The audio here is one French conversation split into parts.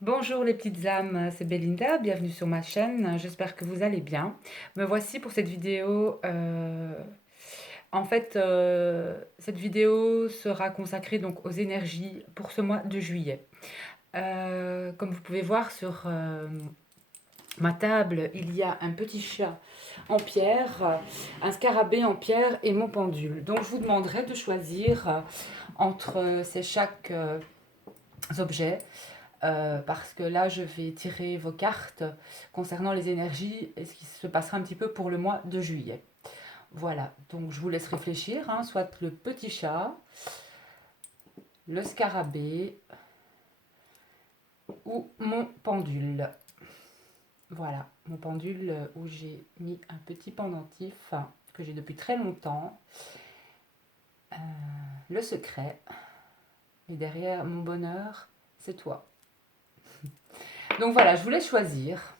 Bonjour les petites âmes, c'est Belinda, bienvenue sur ma chaîne, j'espère que vous allez bien. Me voici pour cette vidéo. Cette vidéo sera consacrée donc aux énergies pour ce mois de juillet. Comme vous pouvez voir sur ma table, il y a un petit chat en pierre, un scarabée en pierre et mon pendule. Donc je vous demanderai de choisir entre ces chaque objets. Parce que là, je vais tirer vos cartes concernant les énergies et ce qui se passera un petit peu pour le mois de juillet. Voilà, donc je vous laisse réfléchir, hein, soit le petit chat, le scarabée ou mon pendule. Voilà, mon pendule où j'ai mis un petit pendentif que j'ai depuis très longtemps. Euh, le secret. Et derrière mon bonheur, c'est toi. Donc voilà, je vous laisse choisir.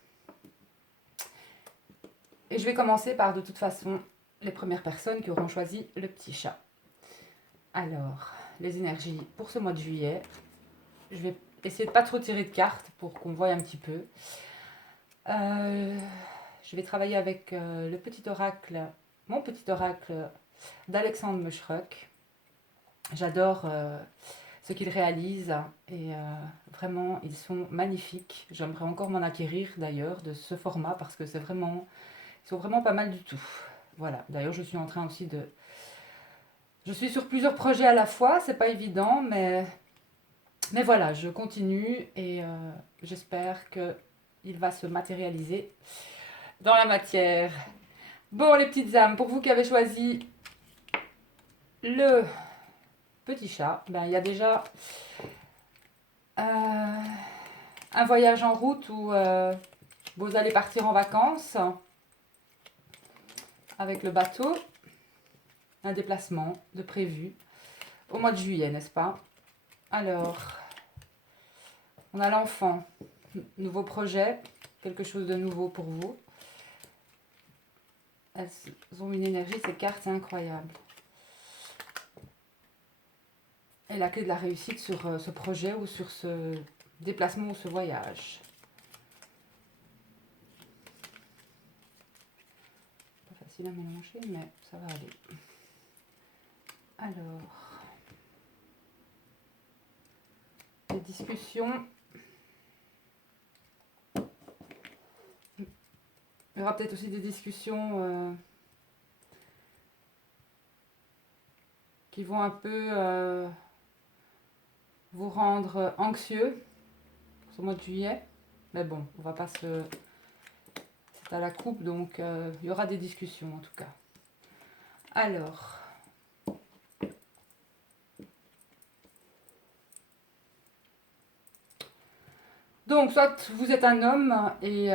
Et je vais commencer par de toute façon les premières personnes qui auront choisi le petit chat. Alors, les énergies pour ce mois de juillet. Je vais essayer de pas trop tirer de cartes pour qu'on voie un petit peu. Je vais travailler avec le petit oracle, mon petit oracle d'Alexandre Meuschrock. J'adore ce qu'il réalise et vraiment ils sont magnifiques. J'aimerais encore m'en acquérir d'ailleurs de ce format parce que ils sont vraiment pas mal du tout. Voilà, d'ailleurs je suis en train aussi de... Je suis sur plusieurs projets à la fois, c'est pas évident, mais voilà, je continue et j'espère qu'il va se matérialiser dans la matière. Bon, les petites âmes, pour vous qui avez choisi le petit chat, ben, il y a déjà un voyage en route où vous allez partir en vacances avec le bateau, un déplacement de prévu au mois de juillet, n'est-ce pas? Alors, on a l'enfant, nouveau projet, quelque chose de nouveau pour vous. Elles ont une énergie, ces cartes, c'est incroyable. Et la clé de la réussite sur ce projet ou sur ce déplacement ou ce voyage. Pas facile à mélanger, mais ça va aller. Alors, les discussions. Il y aura peut-être aussi des discussions qui vont un peu vous rendre anxieux pour ce mois de juillet. Mais bon, on va pas se... C'est à la coupe, donc il y aura des discussions en tout cas. Alors, donc soit vous êtes un homme et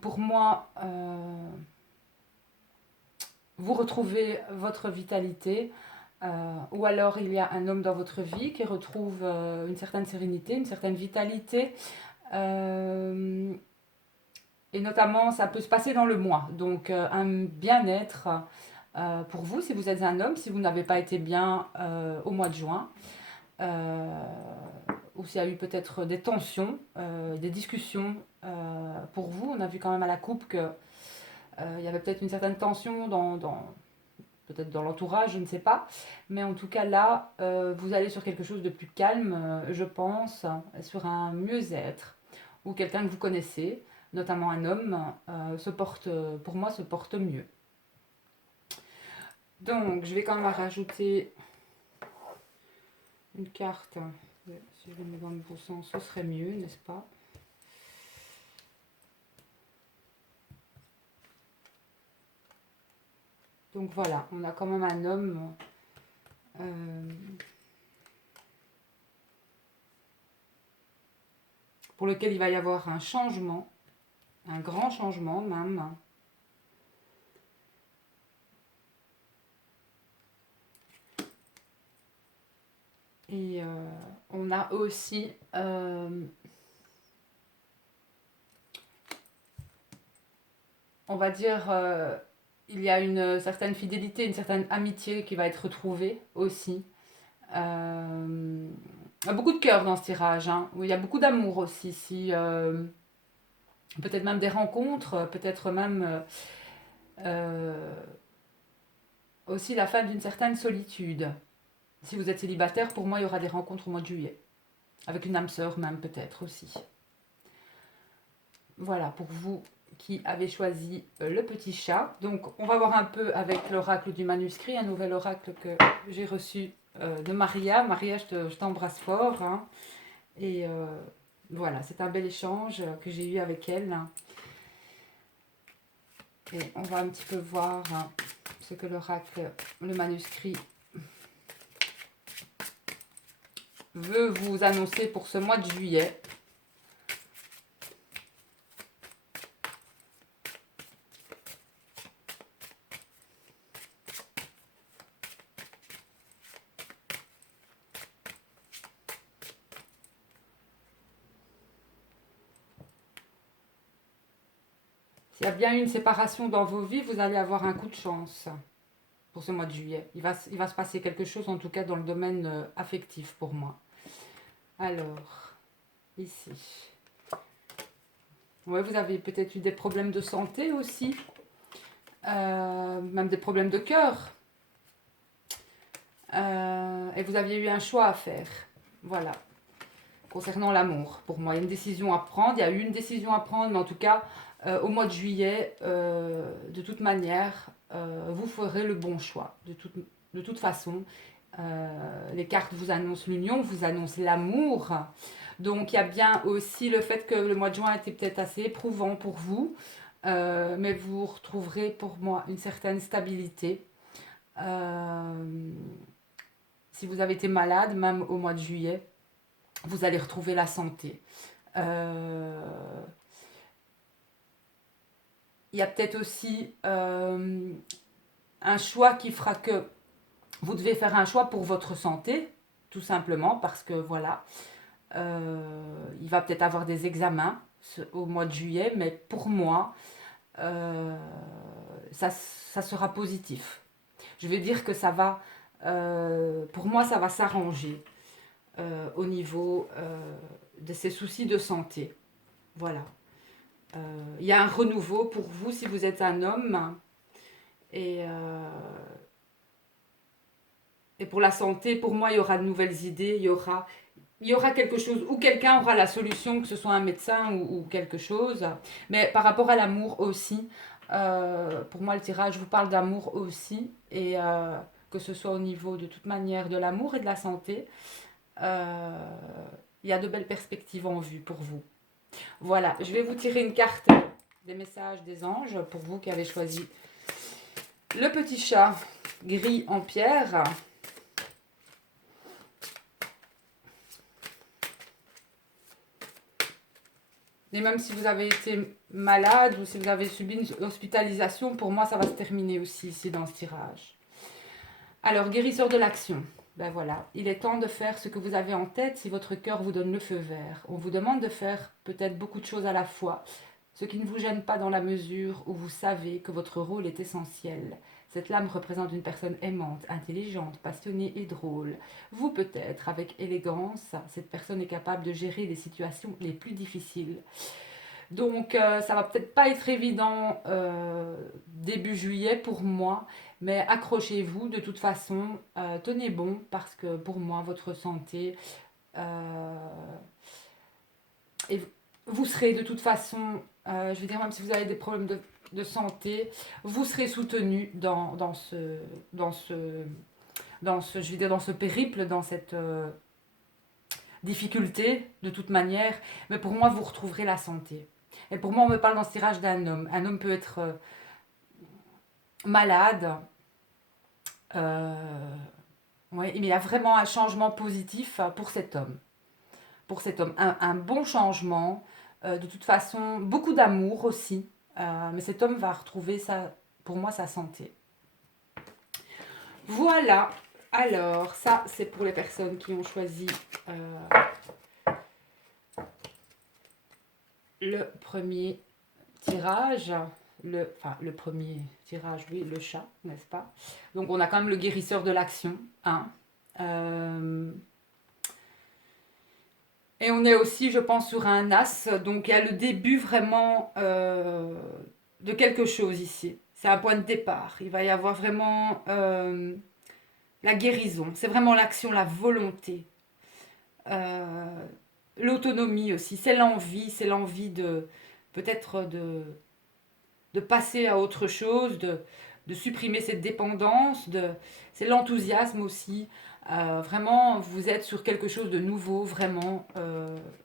pour moi, vous retrouvez votre vitalité. Ou alors il y a un homme dans votre vie qui retrouve une certaine sérénité, une certaine vitalité. Euh, et notamment, ça peut se passer dans le mois. Donc, un bien-être pour vous, si vous êtes un homme, si vous n'avez pas été bien au mois de juin. Euh, ou s'il y a eu peut-être des tensions, des discussions pour vous. On a vu quand même à la coupe que il y avait peut-être une certaine tension peut-être dans l'entourage, je ne sais pas. Mais en tout cas, là, vous allez sur quelque chose de plus calme, je pense, sur un mieux-être, ou quelqu'un que vous connaissez, notamment un homme, pour moi, se porte mieux. Donc, je vais quand même rajouter une carte. Si je le mets dans le bon sens, ce serait mieux, n'est-ce pas? Donc voilà, on a quand même un homme euh, pour lequel il va y avoir un changement, un grand changement même. Et on a aussi, on va dire, il y a une certaine fidélité, une certaine amitié qui va être retrouvée aussi. Euh, Il y a beaucoup de cœur dans ce tirage, hein. Oui, il y a beaucoup d'amour aussi. Si, peut-être même des rencontres, peut-être même euh, aussi la fin d'une certaine solitude. Si vous êtes célibataire, pour moi, il y aura des rencontres au mois de juillet. Avec une âme sœur même peut-être aussi. Voilà, pour vous qui avez choisi le petit chat. Donc, on va voir un peu avec l'oracle du manuscrit, un nouvel oracle que j'ai reçu de Maria. Maria, je t'embrasse fort, hein. Et voilà, c'est un bel échange que j'ai eu avec elle. Et on va un petit peu voir ce que l'oracle, le manuscrit, veut vous annoncer pour ce mois de juillet. S'il y a bien eu une séparation dans vos vies, vous allez avoir un coup de chance pour ce mois de juillet. Il va se passer quelque chose, en tout cas dans le domaine affectif pour moi. Alors, ici. Ouais, vous avez peut-être eu des problèmes de santé aussi, même des problèmes de cœur. Et vous aviez eu un choix à faire. Voilà. Concernant l'amour, pour moi, il y a une décision à prendre. Il y a eu une décision à prendre, mais en tout cas, au mois de juillet, de toute manière, vous ferez le bon choix. De toute façon, les cartes vous annoncent l'union, vous annoncent l'amour. Donc, il y a bien aussi le fait que le mois de juin était peut-être assez éprouvant pour vous, mais vous retrouverez pour moi une certaine stabilité. Si vous avez été malade, même au mois de juillet, vous allez retrouver la santé. Euh, Il y a peut-être aussi un choix qui fera que vous devez faire un choix pour votre santé, tout simplement, parce que voilà, il va peut-être avoir des examens au mois de juillet, mais pour moi, ça sera positif. Je vais dire que ça va, pour moi, ça va s'arranger au niveau de ces soucis de santé. Voilà. Il y a un renouveau pour vous si vous êtes un homme. Et, euh, et pour la santé, pour moi, il y aura de nouvelles idées, il y aura quelque chose, ou quelqu'un aura la solution, que ce soit un médecin ou quelque chose. Mais par rapport à l'amour aussi, pour moi, le tirage vous parle d'amour aussi. Et que ce soit au niveau de toute manière de l'amour et de la santé, euh, il y a de belles perspectives en vue pour vous. Voilà, je vais vous tirer une carte des messages des anges pour vous qui avez choisi le petit chat gris en pierre. Et même si vous avez été malade ou si vous avez subi une hospitalisation, pour moi, ça va se terminer aussi ici dans ce tirage. Alors, guérisseur de l'action. Ben voilà, il est temps de faire ce que vous avez en tête si votre cœur vous donne le feu vert. On vous demande de faire peut-être beaucoup de choses à la fois, ce qui ne vous gêne pas dans la mesure où vous savez que votre rôle est essentiel. Cette lame représente une personne aimante, intelligente, passionnée et drôle. Vous peut-être, avec élégance, cette personne est capable de gérer les situations les plus difficiles. Donc ça va peut-être pas être évident début juillet pour moi, mais accrochez-vous de toute façon, tenez bon parce que pour moi votre santé euh, et vous serez de toute façon, je veux dire même si vous avez des problèmes de santé, vous serez soutenu je veux dire, dans ce périple, dans cette difficulté de toute manière, mais pour moi vous retrouverez la santé. Et pour moi on me parle dans ce tirage d'un homme. Un homme peut être malade, ouais, mais il y a vraiment un changement positif pour cet homme. Pour cet homme, un bon changement, de toute façon, beaucoup d'amour aussi, mais cet homme va retrouver pour moi sa santé. Voilà, alors ça c'est pour les personnes qui ont choisi le premier tirage, le premier tirage, oui, le chat, n'est-ce pas? Donc on a quand même le guérisseur de l'action, hein. Et on est aussi, je pense, sur un as. Donc il y a le début vraiment de quelque chose ici. C'est un point de départ. Il va y avoir vraiment la guérison. C'est vraiment l'action, la volonté. Euh, L'autonomie aussi. C'est l'envie de peut-être de passer à autre chose, de supprimer cette dépendance. C'est l'enthousiasme aussi. Vraiment, vous êtes sur quelque chose de nouveau, vraiment,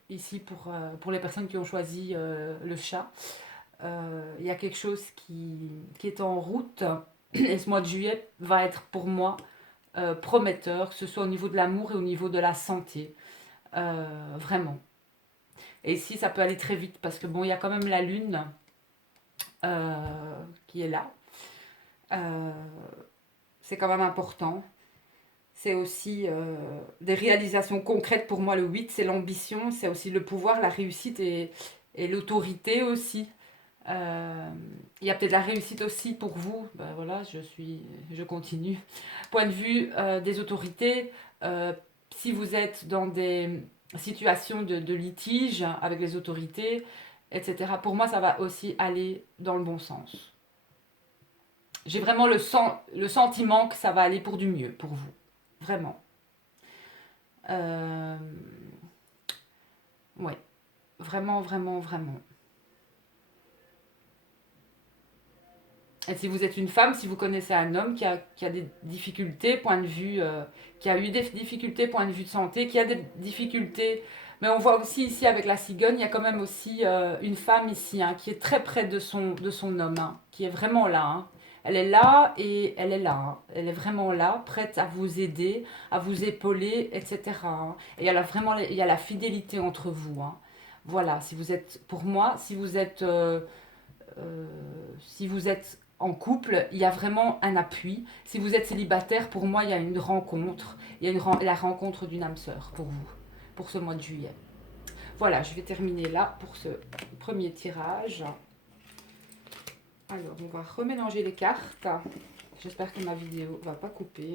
ici pour les personnes qui ont choisi le chat. Il y a quelque chose qui est en route. Et ce mois de juillet va être pour moi prometteur, que ce soit au niveau de l'amour et au niveau de la santé. Vraiment. Et ici, ça peut aller très vite parce que bon, il y a quand même la lune qui est là. Euh, c'est quand même important. C'est aussi des réalisations concrètes pour moi. Le 8, c'est l'ambition, c'est aussi le pouvoir, la réussite et l'autorité aussi. Il y a peut-être la réussite aussi pour vous. Ben voilà, je continue. Point de vue des autorités, euh, si vous êtes dans des situations de litige avec les autorités, etc., pour moi, ça va aussi aller dans le bon sens. J'ai vraiment le sentiment que ça va aller pour du mieux pour vous. Vraiment. Euh, ouais, vraiment, vraiment, vraiment. Et si vous êtes une femme, si vous connaissez un homme qui a des difficultés, point de vue, qui a eu des difficultés, point de vue de santé, qui a des difficultés, mais on voit aussi ici avec la cigogne, il y a quand même aussi une femme ici hein, qui est très près de son homme, hein, qui est vraiment là. Hein. Elle est là et elle est là. Hein. Elle est vraiment là, prête à vous aider, à vous épauler, etc. Hein. Et il y a la fidélité entre vous. Hein. Voilà, si vous êtes, pour moi, si vous êtes en couple, il y a vraiment un appui. Si vous êtes célibataire, pour moi, il y a une rencontre. Il y a la rencontre d'une âme sœur pour vous, pour ce mois de juillet. Voilà, je vais terminer là pour ce premier tirage. Alors, on va remélanger les cartes. J'espère que ma vidéo va pas couper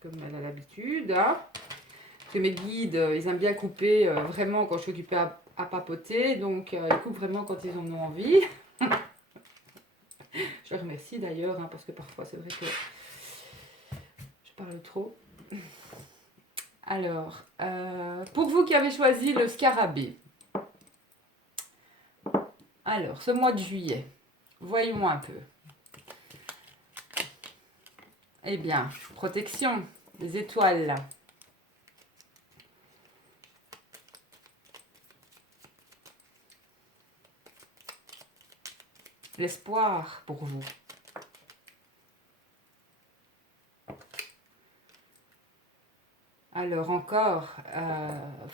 comme elle a l'habitude. Parce que mes guides, ils aiment bien couper vraiment quand je suis occupée à papoter. Donc, ils coupent vraiment quand ils en ont envie. Je les remercie d'ailleurs, hein, parce que parfois c'est vrai que je parle trop. Alors, pour vous qui avez choisi le scarabée, alors ce mois de juillet, voyons un peu. Eh bien, protection, des étoiles. L'espoir pour vous. Alors encore,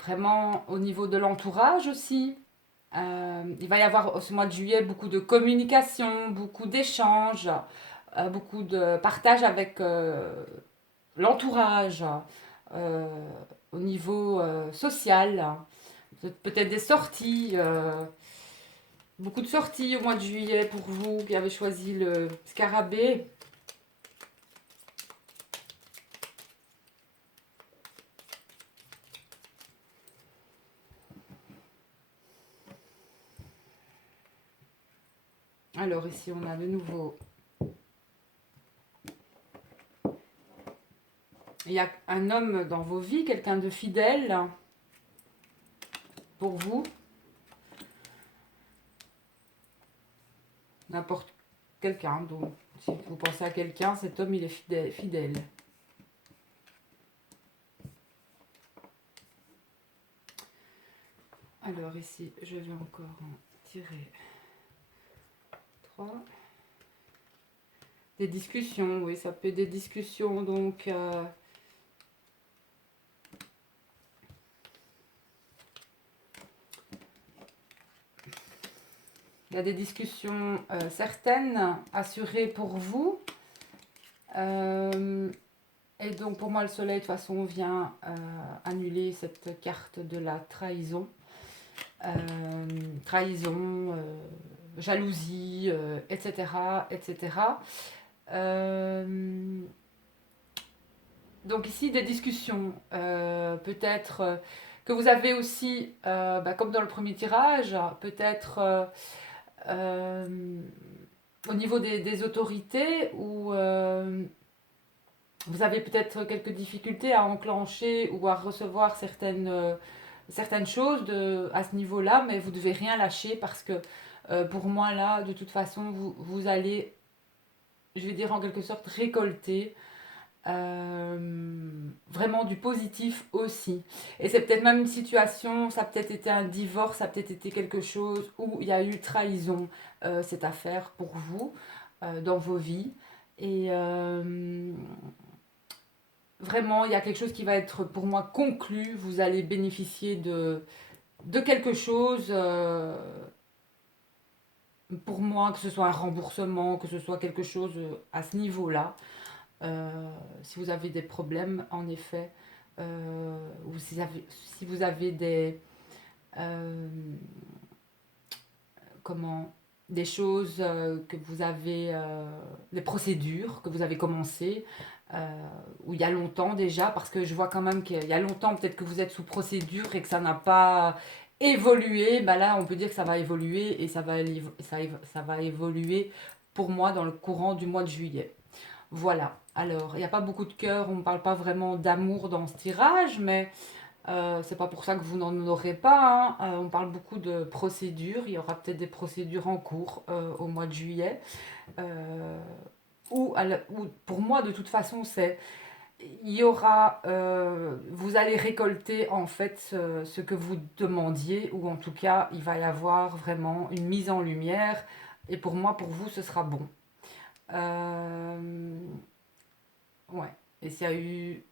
vraiment au niveau de l'entourage aussi. Il va y avoir ce mois de juillet beaucoup de communication, beaucoup d'échanges, beaucoup de partage avec l'entourage, euh, au niveau social. Peut-être des sorties, beaucoup de sorties au mois de juillet pour vous qui avez choisi le scarabée. Alors ici on a de nouveau, il y a un homme dans vos vies, quelqu'un de fidèle pour vous, n'importe quelqu'un. Donc si vous pensez à quelqu'un, cet homme il est fidèle. Alors ici je vais encore en tirer 3. Des discussions, oui, ça peut être des discussions donc il y a des discussions certaines assurées pour vous. Et donc pour moi le soleil de toute façon vient annuler cette carte de la trahison. Trahison, jalousie, etc. etc. Donc ici des discussions, peut-être que vous avez aussi, comme dans le premier tirage, peut-être euh, au niveau des autorités où vous avez peut-être quelques difficultés à enclencher ou à recevoir certaines choses à ce niveau-là, mais vous devez rien lâcher parce que pour moi là, de toute façon, vous allez, je vais dire en quelque sorte, récolter vraiment du positif aussi. Et c'est peut-être même une situation, ça a peut-être été un divorce, ça a peut-être été quelque chose où il y a eu trahison, cette affaire pour vous, dans vos vies. Et vraiment, il y a quelque chose qui va être pour moi conclu. Vous allez bénéficier de quelque chose, pour moi, que ce soit un remboursement, que ce soit quelque chose à ce niveau-là. Si vous avez des problèmes, en effet, ou si vous avez euh, comment, des choses que vous avez, des procédures que vous avez commencé, où il y a longtemps déjà, parce que je vois quand même qu'il y a longtemps peut-être que vous êtes sous procédure et que ça n'a pas évolué, bah là on peut dire que ça va évoluer et ça va évoluer pour moi dans le courant du mois de juillet. Voilà, alors il n'y a pas beaucoup de cœur, on ne parle pas vraiment d'amour dans ce tirage, mais c'est pas pour ça que vous n'en aurez pas, hein. On parle beaucoup de procédures. Il y aura peut-être des procédures en cours au mois de juillet. Euh, ou pour moi, de toute façon, il y aura, vous allez récolter en fait ce que vous demandiez, ou en tout cas, il va y avoir vraiment une mise en lumière. Et pour moi, pour vous, ce sera bon. Euh, ouais. Et s'il y a eu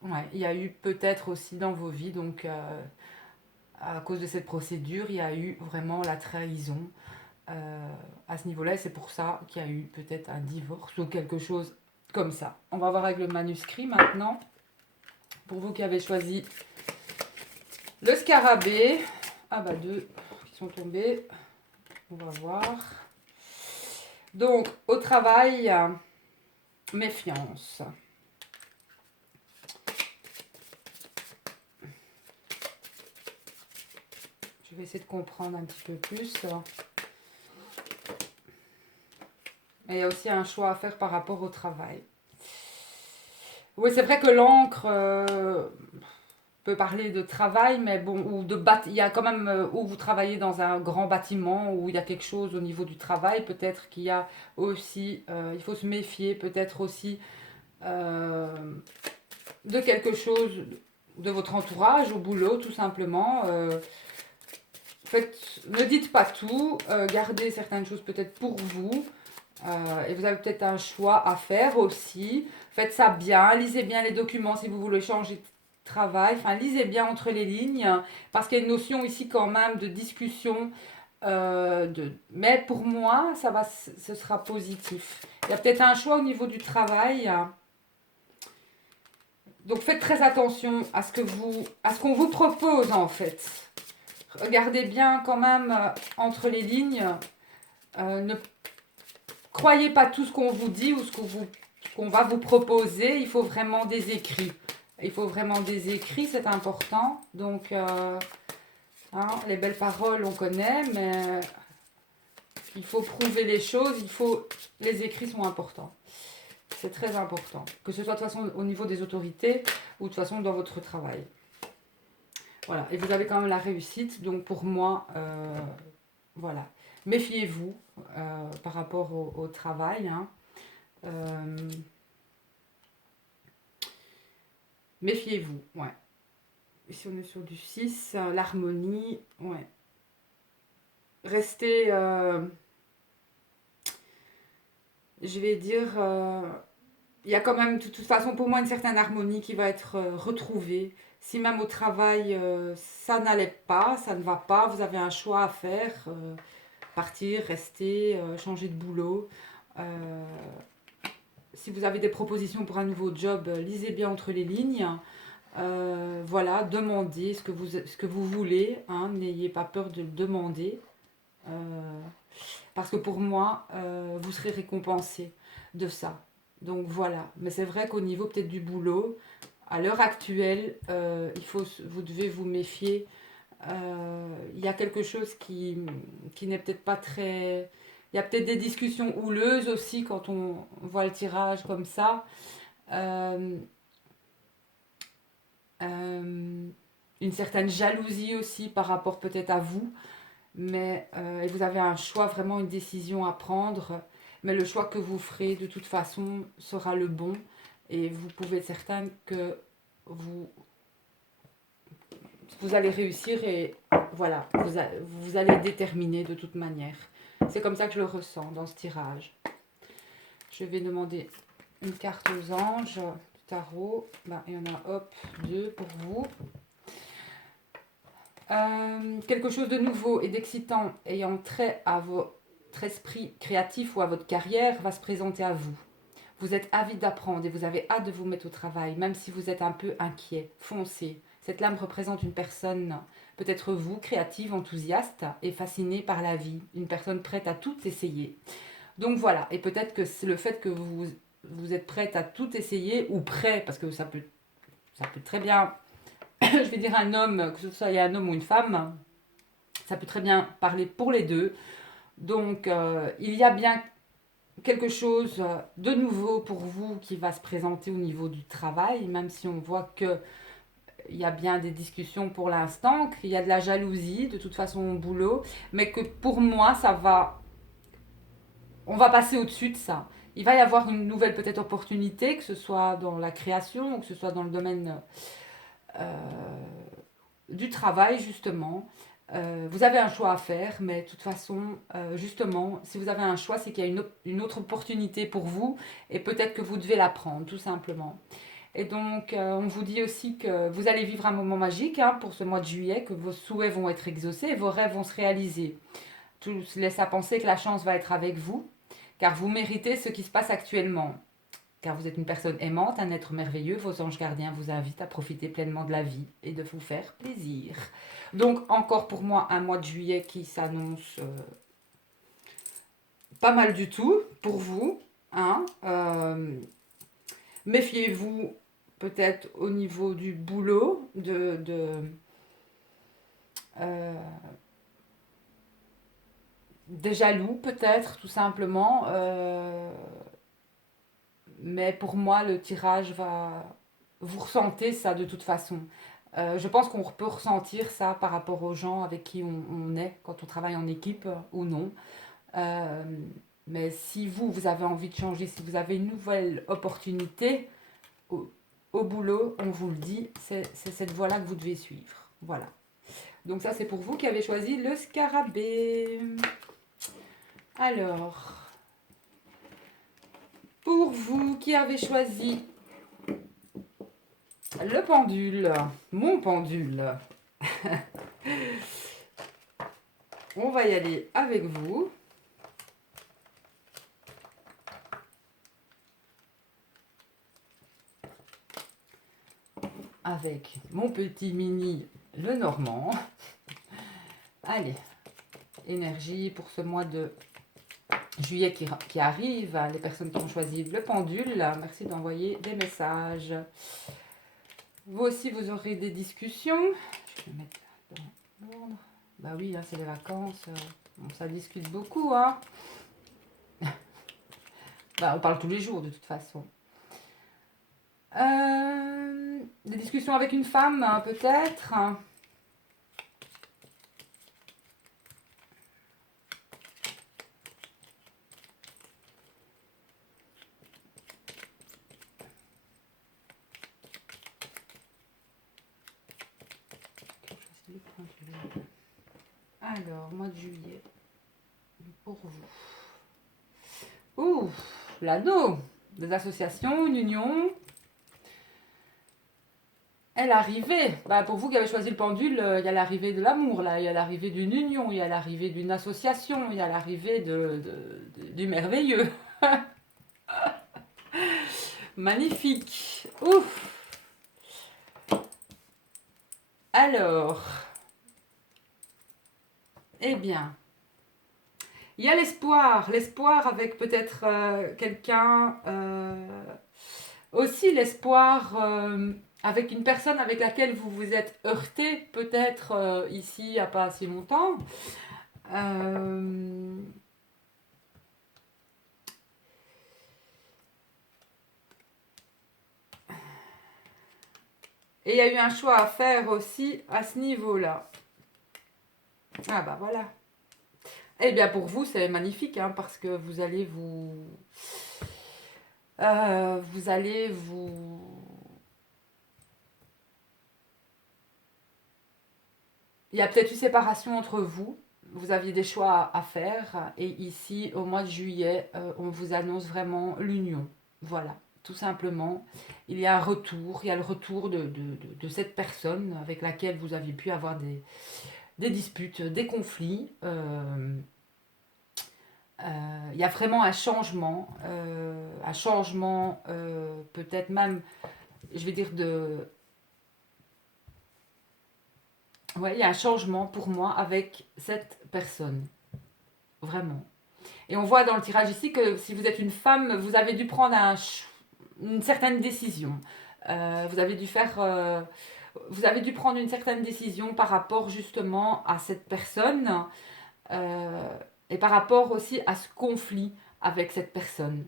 Ouais, il y a eu peut-être aussi dans vos vies, donc à cause de cette procédure, il y a eu vraiment la trahison à ce niveau-là, et c'est pour ça qu'il y a eu peut-être un divorce ou quelque chose comme ça. On va voir avec le manuscrit maintenant. Pour vous qui avez choisi le scarabée, ah bah deux qui sont tombés, on va voir. Donc au travail, méfiance. Je vais essayer de comprendre un petit peu plus. Et il y a aussi un choix à faire par rapport au travail. Oui, c'est vrai que l'encre peut parler de travail, mais bon, il y a quand même où vous travaillez dans un grand bâtiment où il y a quelque chose au niveau du travail, peut-être qu'il y a aussi, il faut se méfier peut-être aussi euh, de quelque chose de votre entourage au boulot, tout simplement. Ne dites pas tout, gardez certaines choses peut-être pour vous. Et vous avez peut-être un choix à faire aussi. Faites ça bien, lisez bien les documents si vous voulez changer de travail. Enfin, lisez bien entre les lignes, parce qu'il y a une notion ici quand même de discussion. Mais pour moi, ce sera positif. Il y a peut-être un choix au niveau du travail. Donc faites très attention à ce qu'on vous propose en fait. Regardez bien quand même entre les lignes. Ne croyez pas tout ce qu'on vous dit ou ce qu'on va vous proposer. Il faut vraiment des écrits. Il faut vraiment des écrits, c'est important. Donc, les belles paroles, on connaît, mais il faut prouver les choses. Les écrits sont importants. C'est très important. Que ce soit de toute façon au niveau des autorités ou de toute façon dans votre travail. Voilà. Et vous avez quand même la réussite. Donc, pour moi, voilà. Méfiez-vous par rapport au travail. Hein. Euh, Méfiez-vous, ouais. Ici, on est sur du 6, l'harmonie, ouais. Restez, je vais dire, il y a quand même, de toute façon, pour moi, une certaine harmonie qui va être retrouvée. Si même au travail, ça n'allait pas, ça ne va pas, vous avez un choix à faire, partir, rester, changer de boulot. Euh, si vous avez des propositions pour un nouveau job, lisez bien entre les lignes. Voilà, demandez ce que vous voulez, hein, n'ayez pas peur de le demander, euh, parce que pour moi, vous serez récompensé de ça. Donc voilà, mais c'est vrai qu'au niveau peut-être du boulot, à l'heure actuelle, vous devez vous méfier. Il y a quelque chose qui n'est peut-être pas très... Il y a peut-être des discussions houleuses aussi quand on voit le tirage comme ça. Euh, euh, une certaine jalousie aussi par rapport peut-être à vous. Mais et vous avez un choix, vraiment une décision à prendre. Mais le choix que vous ferez de toute façon sera le bon. Et vous pouvez être certain que vous, vous allez réussir et voilà, vous allez déterminer de toute manière. C'est comme ça que je le ressens dans ce tirage. Je vais demander une carte aux anges du tarot. Ben, il y en a, hop, 2 pour vous. Quelque chose de nouveau et d'excitant ayant trait à votre esprit créatif ou à votre carrière va se présenter à vous. Vous êtes avide d'apprendre et vous avez hâte de vous mettre au travail, même si vous êtes un peu inquiet. Foncez. Cette lame représente une personne, peut-être vous, créative, enthousiaste et fascinée par la vie. Une personne prête à tout essayer. Donc voilà, et peut-être que c'est le fait que vous êtes prête à tout essayer, ou prêt, parce que ça peut très bien, je vais dire un homme, que ce soit un homme ou une femme, ça peut très bien parler pour les deux. Donc il y a bien quelque chose de nouveau pour vous qui va se présenter au niveau du travail, même si on voit que il y a bien des discussions pour l'instant, qu'il y a de la jalousie de toute façon au boulot, mais que pour moi on va passer au-dessus de ça. Il va y avoir une nouvelle peut-être opportunité, que ce soit dans la création ou que ce soit dans le domaine euh, du travail justement. Vous avez un choix à faire, mais de toute façon, justement, si vous avez un choix, c'est qu'il y a une autre opportunité pour vous et peut-être que vous devez la prendre, tout simplement. Et donc, on vous dit aussi que vous allez vivre un moment magique pour ce mois de juillet, que vos souhaits vont être exaucés et vos rêves vont se réaliser. Tout laisse à penser que la chance va être avec vous, car vous méritez ce qui se passe actuellement. Car vous êtes une personne aimante, un être merveilleux, vos anges gardiens vous invitent à profiter pleinement de la vie et de vous faire plaisir. Donc encore pour moi un mois de juillet qui s'annonce pas mal du tout pour vous. Méfiez-vous peut-être au niveau du boulot, euh, des jaloux peut-être tout simplement. Mais pour moi le tirage va... Vous ressentez ça de toute façon. Je pense qu'on peut ressentir ça par rapport aux gens avec qui on est quand on travaille en équipe ou non. Euh, mais si vous avez envie de changer, si vous avez une nouvelle opportunité au boulot, on vous le dit, c'est cette voie-là que vous devez suivre. Voilà. Donc ça, c'est pour vous qui avez choisi le scarabée. Alors, pour vous qui avez choisi le pendule, mon pendule, on va y aller avec vous. Avec mon petit mini, le Normand. Allez, énergie pour ce mois de juillet qui arrive. Les personnes qui ont choisi le pendule, merci d'envoyer des messages. Vous aussi, vous aurez des discussions. Je vais mettre dans l'ordre. Bah oui, là, c'est les vacances. Bon, ça discute beaucoup, hein. Bah, on parle tous les jours, de toute façon. Des discussions avec une femme, peut-être. Alors, mois de juillet, pour vous. Ouh, l'anneau. Des associations, une union. Et l'arrivée, bah pour vous qui avez choisi le pendule, il y a l'arrivée de l'amour, là, il y a l'arrivée d'une union, il y a l'arrivée d'une association, il y a l'arrivée du merveilleux. Magnifique. Ouf. Alors, eh bien, il y a l'espoir avec peut-être quelqu'un, aussi l'espoir avec une personne avec laquelle vous vous êtes heurté, peut-être ici, il n'y a pas si longtemps. Euh, Et il y a eu un choix à faire aussi à ce niveau-là. Ah bah voilà. Eh bien pour vous, c'est magnifique, hein, parce que vous allez vous... vous allez vous... Il y a peut-être une séparation entre vous. Vous aviez des choix à faire. Et ici, au mois de juillet, on vous annonce vraiment l'union. Voilà, tout simplement. Il y a un retour. Il y a le retour de cette personne avec laquelle vous aviez pu avoir des disputes, des conflits. Il y a vraiment un changement peut-être même, je vais dire ouais, il y a un changement pour moi avec cette personne, vraiment. Et on voit dans le tirage ici que si vous êtes une femme, vous avez dû prendre une certaine décision. Vous avez dû vous avez dû prendre une certaine décision par rapport justement à cette personne euh, et par rapport aussi à ce conflit avec cette personne.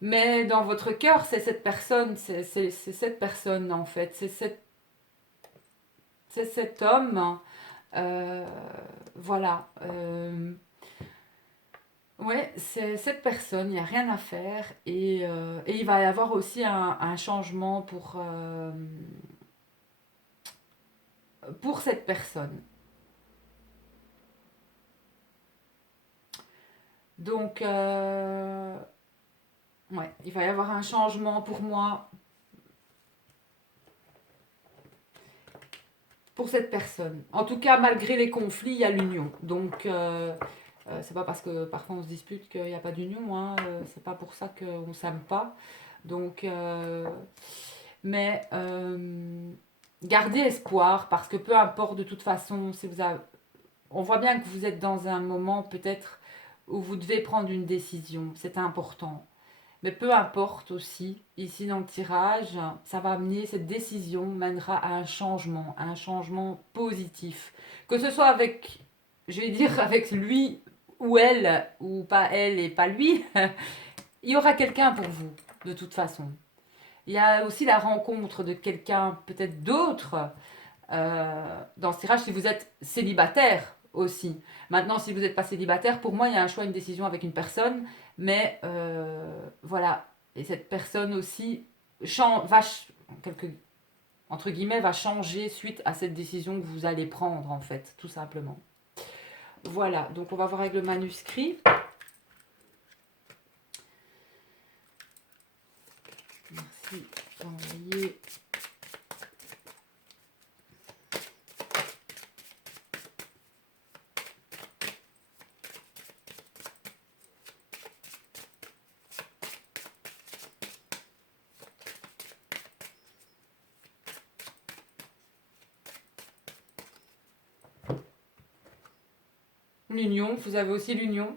Mais dans votre cœur, c'est cette personne, c'est cette personne en fait, c'est cet homme. Euh, voilà. Ouais, c'est cette personne, il n'y a rien à faire. Et il va y avoir aussi un changement pour cette personne. Donc, ouais, il va y avoir un changement pour moi, pour cette personne. En tout cas, malgré les conflits, il y a l'union. Donc, c'est pas parce que parfois on se dispute qu'il n'y a pas d'union, hein. C'est pas pour ça qu'on s'aime pas. Donc, mais gardez espoir parce que peu importe de toute façon, si vous avez, on voit bien que vous êtes dans un moment peut-être où vous devez prendre une décision. C'est important. Mais peu importe aussi, ici dans le tirage, ça va amener, cette décision mènera à un changement positif. Que ce soit avec, je vais dire, avec lui ou pas elle et pas lui, il y aura quelqu'un pour vous, de toute façon. Il y a aussi la rencontre de quelqu'un, peut-être d'autre, dans ce tirage, si vous êtes célibataire aussi. Maintenant, si vous n'êtes pas célibataire, pour moi, il y a un choix, une décision avec une personne, mais voilà. Et cette personne aussi va, quelque, entre guillemets, va changer suite à cette décision que vous allez prendre, en fait, tout simplement. Voilà, donc on va voir avec le manuscrit. Merci d'envoyer. L'union, vous avez aussi l'union.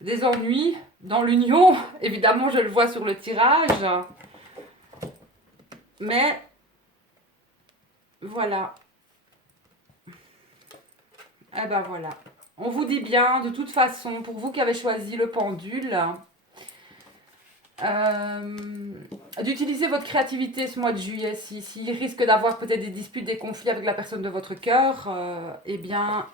Des ennuis dans l'union, évidemment, je le vois sur le tirage. Mais voilà. Eh ben voilà. On vous dit bien, de toute façon, pour vous qui avez choisi le pendule, euh, d'utiliser votre créativité ce mois de juillet. S'il risque d'avoir peut-être des disputes, des conflits avec la personne de votre cœur, eh bien,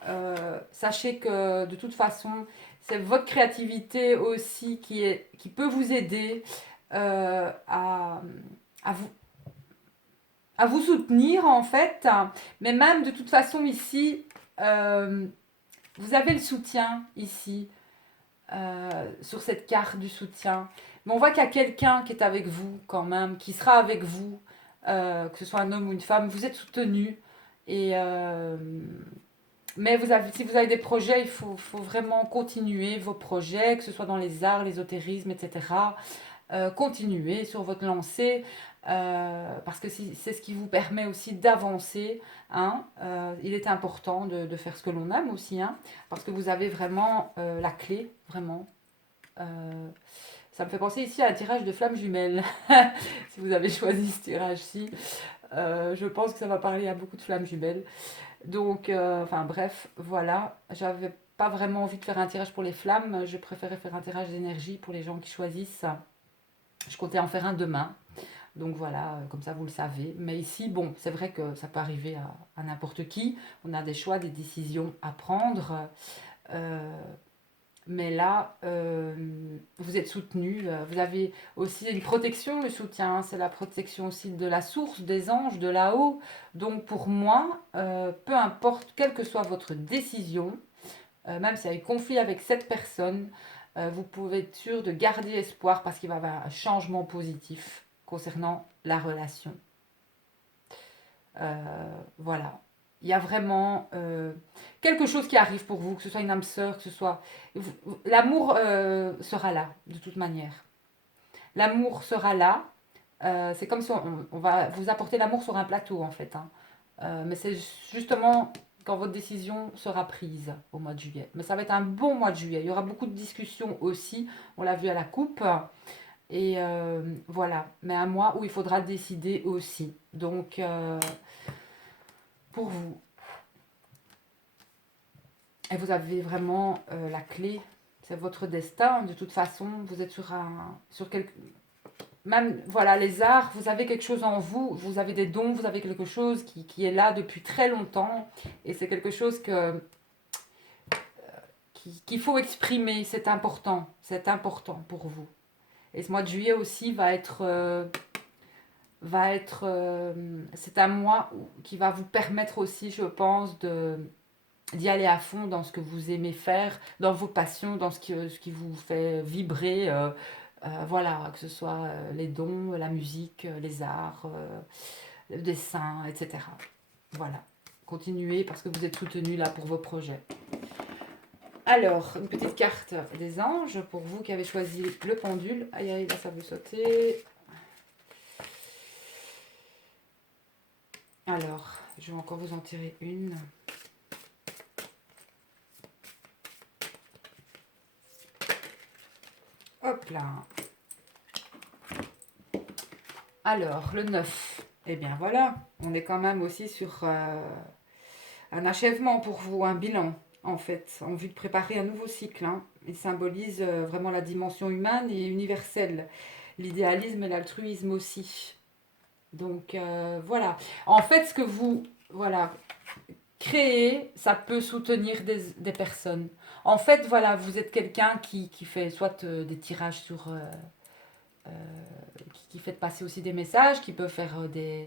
sachez que de toute façon, c'est votre créativité aussi qui peut vous aider à vous à vous soutenir en fait. Mais même de toute façon ici, euh, vous avez le soutien ici, sur cette carte du soutien. Mais on voit qu'il y a quelqu'un qui est avec vous quand même, qui sera avec vous, que ce soit un homme ou une femme. Vous êtes soutenu. Et, mais si vous avez des projets, faut vraiment continuer vos projets, que ce soit dans les arts, l'ésotérisme, etc. Continuez sur votre lancée, parce que c'est ce qui vous permet aussi d'avancer. Hein. Il est important de faire ce que l'on aime aussi, hein, parce que vous avez vraiment la clé, vraiment. Euh, Ça me fait penser ici à un tirage de flammes jumelles. Si vous avez choisi ce tirage-ci, je pense que ça va parler à beaucoup de flammes jumelles. Donc, enfin bref, voilà. J'avais pas vraiment envie de faire un tirage pour les flammes. Je préférais faire un tirage d'énergie pour les gens qui choisissent. Je comptais en faire un demain. Donc voilà, comme ça vous le savez. Mais ici, bon, c'est vrai que ça peut arriver à n'importe qui. On a des choix, des décisions à prendre. Euh, mais là, vous êtes soutenu. Vous avez aussi une protection, le soutien. C'est la protection aussi de la source, des anges, de là-haut. Donc pour moi, peu importe, quelle que soit votre décision, même s'il y a eu conflit avec cette personne, vous pouvez être sûr de garder espoir parce qu'il va y avoir un changement positif concernant la relation. Voilà. Il y a vraiment quelque chose qui arrive pour vous, que ce soit une âme sœur, que ce soit... L'amour sera là, de toute manière. L'amour sera là. C'est comme si on va vous apporter l'amour sur un plateau, en fait. Hein. Mais c'est justement quand votre décision sera prise au mois de juillet. Mais ça va être un bon mois de juillet. Il y aura beaucoup de discussions aussi. On l'a vu à la coupe. Et voilà. Mais un mois où il faudra décider aussi. Donc, pour vous. Et vous avez vraiment la clé. C'est votre destin. De toute façon, vous êtes sur quelque... Même, voilà, les arts, vous avez quelque chose en vous. Vous avez des dons, vous avez quelque chose qui est là depuis très longtemps. Et c'est quelque chose qu'il faut exprimer. C'est important. C'est important pour vous. Et ce mois de juillet aussi c'est un mois qui va vous permettre aussi, je pense, d'y aller à fond dans ce que vous aimez faire, dans vos passions, dans ce qui vous fait vibrer. Voilà, que ce soit les dons, la musique, les arts, le dessin, etc. Voilà. Continuez parce que vous êtes soutenu là pour vos projets. Alors, une petite carte des anges pour vous qui avez choisi le pendule. Aïe, aïe, là ça veut sauter. Alors, je vais encore vous en tirer une. Hop là. Alors, le 9. Eh bien voilà, on est quand même aussi sur un achèvement pour vous, un bilan en fait, en vue de préparer un nouveau cycle. Hein. Il symbolise vraiment la dimension humaine et universelle, l'idéalisme et l'altruisme aussi. Donc voilà, en fait ce que vous créez, ça peut soutenir des personnes. En fait voilà, vous êtes quelqu'un qui fait soit des tirages sur... euh, qui fait passer aussi des messages, qui peut faire euh,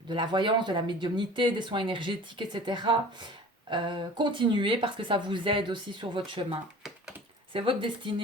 de la voyance, de la médiumnité, des soins énergétiques, etc. Continuez parce que ça vous aide aussi sur votre chemin. C'est votre destinée